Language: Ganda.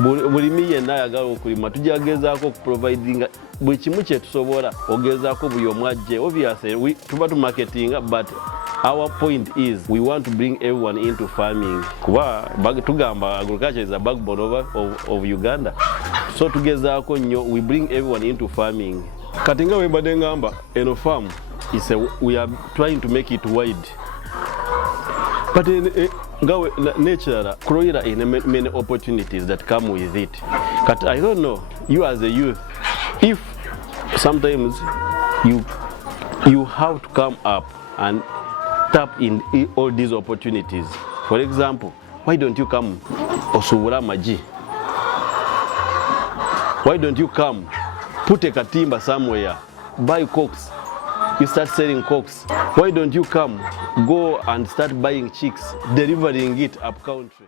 bulimi yenna ayagala okulima tujagezaako providing buli kimu kye tusobola ogezaako buli omwajje. Obviously tuba tu marketing, but our point is we want to bring everyone into farming. Kuba tugamba agriculture is a backbone of Uganda. So tugezaako nnyo we bring everyone into farming. Kati nga webadde ngamba eno farm we are trying to make it wide. But nature, Kroilers in many opportunities that come with it. But I don't know, you as a youth, if sometimes you have to come up and tap in all these opportunities. For example, why don't you come osubula maji? Why don't you come put a katimba somewhere, buy cokes? You start selling cokes. Why don't you come, go and start buying chicks, delivering it up country?